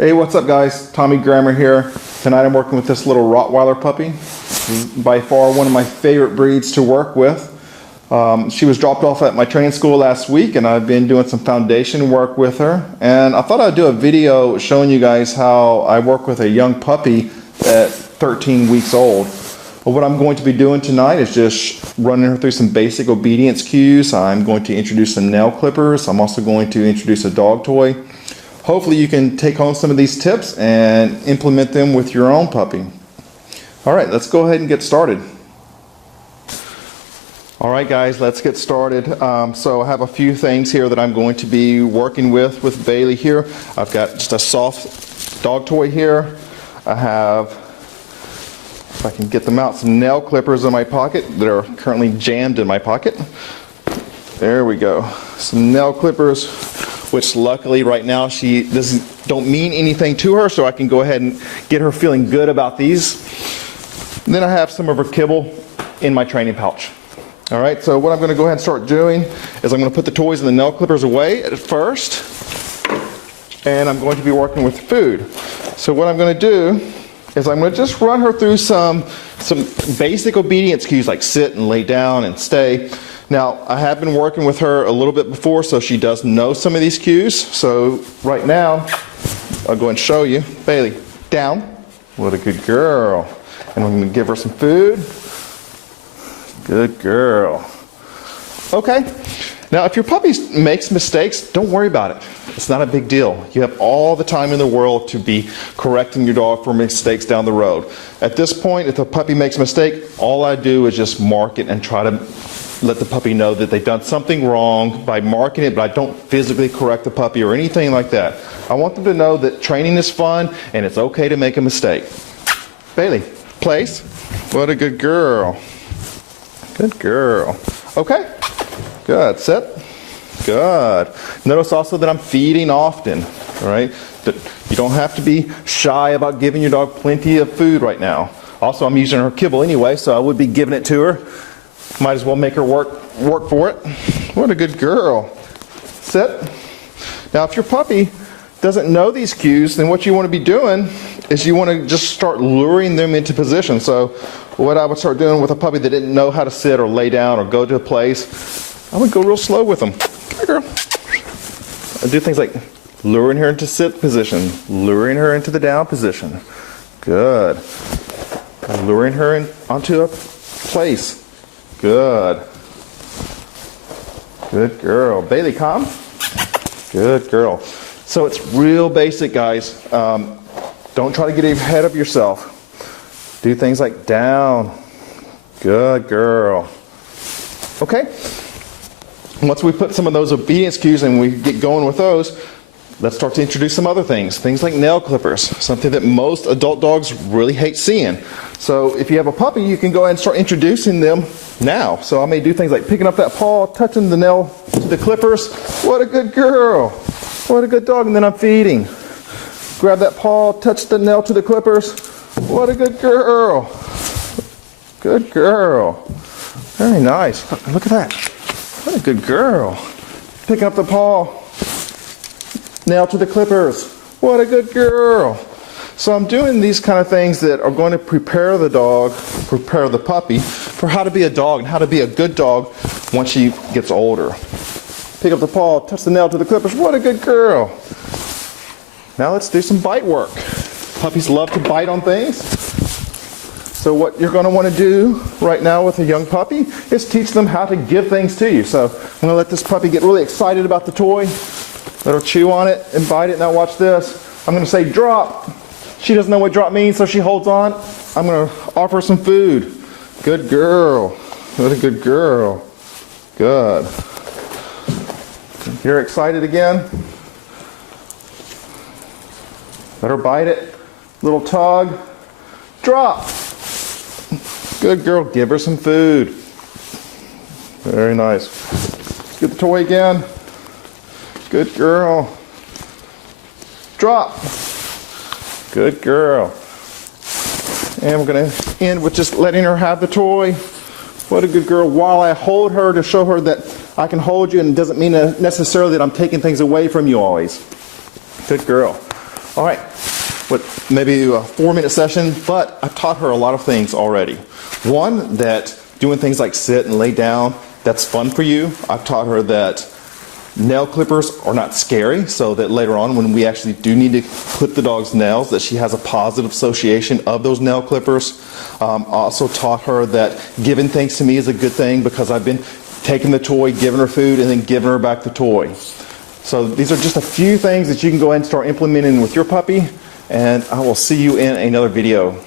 Hey, what's up guys? Tommy Grammer here. Tonight I'm working with this little Rottweiler puppy. This is by far one of my favorite breeds to work with. She was dropped off at my training school last week and I've been doing some foundation work with her. And I thought I'd do a video showing you guys how I work with a young puppy at 13 weeks old. But what I'm going to be doing tonight is just running her through some basic obedience cues. I'm going to introduce some nail clippers. I'm also going to introduce a dog toy. Hopefully you can take home some of these tips and implement them with your own puppy. Alright, let's go ahead and get started. Alright guys, let's get started. So I have a few things here that I'm going to be working with Bailey here. I've got just a soft dog toy here. I have, if I can get them out, some nail clippers in my pocket that are currently jammed in my pocket. There we go. Some nail clippers, which luckily right now don't mean anything to her, so I can go ahead and get her feeling good about these. And then I have some of her kibble in my training pouch. Alright, so what I'm going to go ahead and start doing is I'm going to put the toys and the nail clippers away at first, and I'm going to be working with food. So what I'm going to do is I'm going to just run her through some basic obedience cues like sit and lay down and stay. Now, I have been working with her a little bit before, so she does know some of these cues. So right now, I'll go and show you. Bailey, down. What a good girl. And I'm going to give her some food. Good girl. Okay. Now, if your puppy makes mistakes, don't worry about it. It's not a big deal. You have all the time in the world to be correcting your dog for mistakes down the road. At this point, if the puppy makes a mistake, all I do is just mark it and try to let the puppy know that they've done something wrong by marking it, but I don't physically correct the puppy or anything like that. I want them to know that training is fun and it's okay to make a mistake. Bailey, place. What a good girl. Good girl. Okay. Good. Sit. Good. Notice also that I'm feeding often. All right. That you don't have to be shy about giving your dog plenty of food right now. Also, I'm using her kibble anyway, so I would be giving it to her. Might as well make her work for it. What a good girl. Sit. Now, if your puppy doesn't know these cues, then what you want to be doing is you want to just start luring them into position. So what I would start doing with a puppy that didn't know how to sit or lay down or go to a place, I would go real slow with them. Come here, girl. I do things like luring her into sit position, luring her into the down position. Good. Luring her onto a place. Good. Good girl. Bailey, calm. Good girl. So it's real basic, guys. Don't try to get ahead of yourself. Do things like down. Good girl. Okay. Once we put some of those obedience cues and we get going with those, let's start to introduce some other things. Things like nail clippers, something that most adult dogs really hate seeing. So if you have a puppy, you can go ahead and start introducing them now. So I may do things like picking up that paw, touching the nail to the clippers. What a good girl. What a good dog. And then I'm feeding. Grab that paw, touch the nail to the clippers. What a good girl. Good girl. Very nice. Look at that. What a good girl. Picking up the paw. Nail to the clippers. What a good girl. So I'm doing these kind of things that are going to prepare the dog, prepare the puppy for how to be a dog and how to be a good dog once she gets older. Pick up the paw, touch the nail to the clippers. What a good girl. Now let's do some bite work. Puppies love to bite on things. So what you're going to want to do right now with a young puppy is teach them how to give things to you. So I'm going to let this puppy get really excited about the toy. Let her chew on it and bite it. Now watch this. I'm going to say drop. She doesn't know what drop means, so she holds on. I'm going to offer her some food. Good girl. What a good girl. Good. You're excited again? Let her bite it. Little tug. Drop. Good girl. Give her some food. Very nice. Get the toy again. Good girl. Drop. Good girl. And we're going to end with just letting her have the toy. What a good girl. While I hold her to show her that I can hold you, and it doesn't mean necessarily that I'm taking things away from you always. Good girl. All right, maybe a 4-minute session, but I've taught her a lot of things already. One, that doing things like sit and lay down, that's fun for you. I've taught her that nail clippers are not scary, so that later on when we actually do need to clip the dog's nails, that she has a positive association of those nail clippers. Also taught her that giving things to me is a good thing, because I've been taking the toy, giving her food, and then giving her back the toy. So these are just a few things that you can go ahead and start implementing with your puppy, and I will see you in another video.